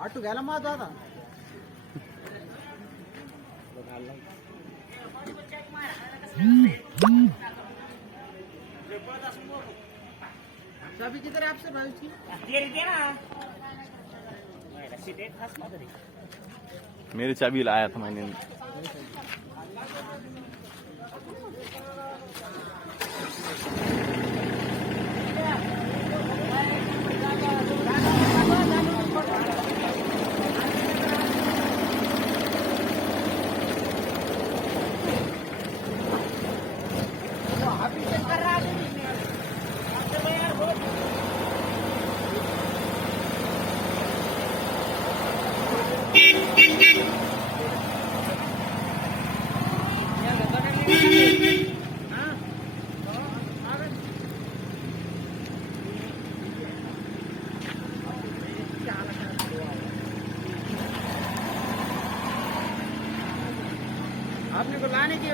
आटू घ्यायला मग आता चाबी किधर है आपसे भाई उसकी? मेरी चाबी लाया था मैंने। आपने को लाने की